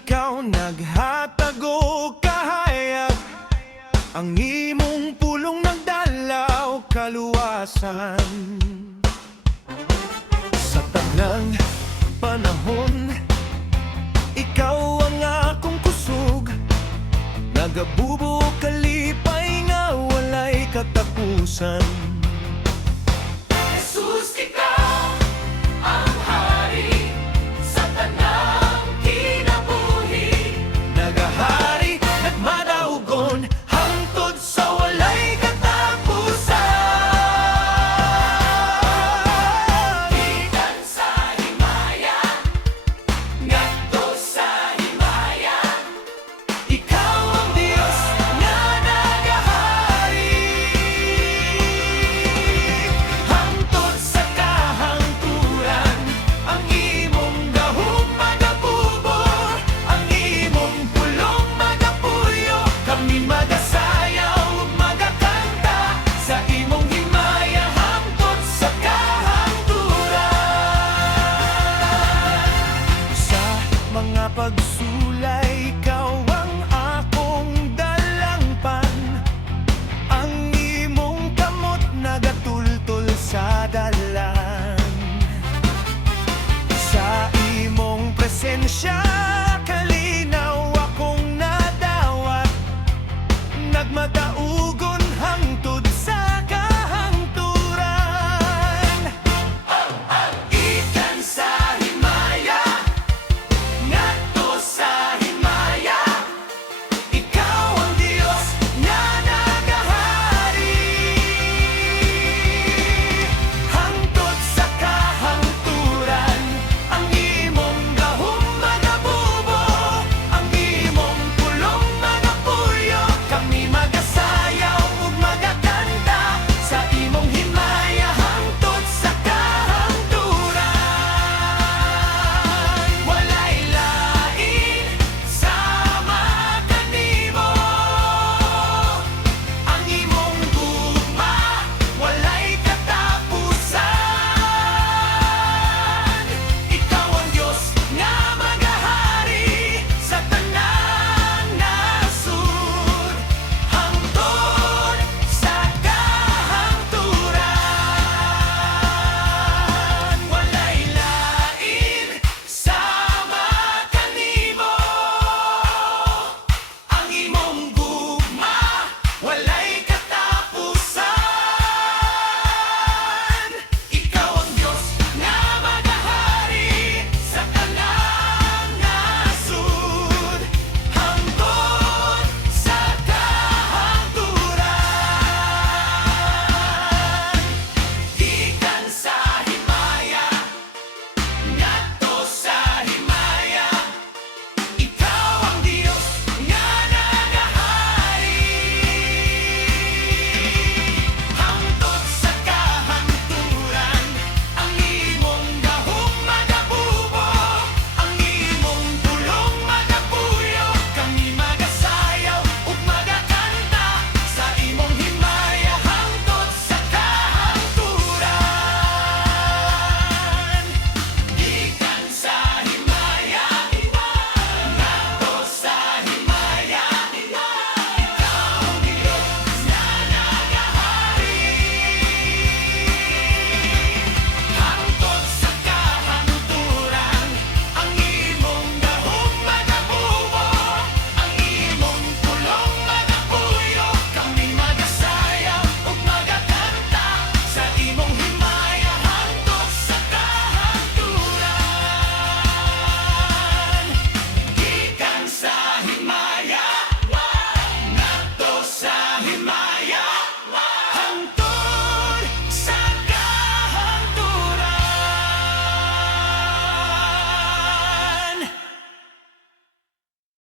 ikaw naghatag o kahayag, ang imong pulong nagdalaw kaluwasan. Sa tanang panahon, ikaw ang akong kusog, nagabubo kalipay nga walay katapusan. Jesus, ikaw ang hari sa tanang kinabuhi. Nagahari, nagmadaugon, hangtod sa walay katapusan. Gikan sa himaya, ngadto sa himaya. Ikaw ang Diyos nga nagahari, hangtod sa kahangturan. Ang imong gahom magapubor, ang imong pulong magapuyo. Kami magasayaw ug magakanta sa imong himaya, hangtod sa kahangturan. Sa mga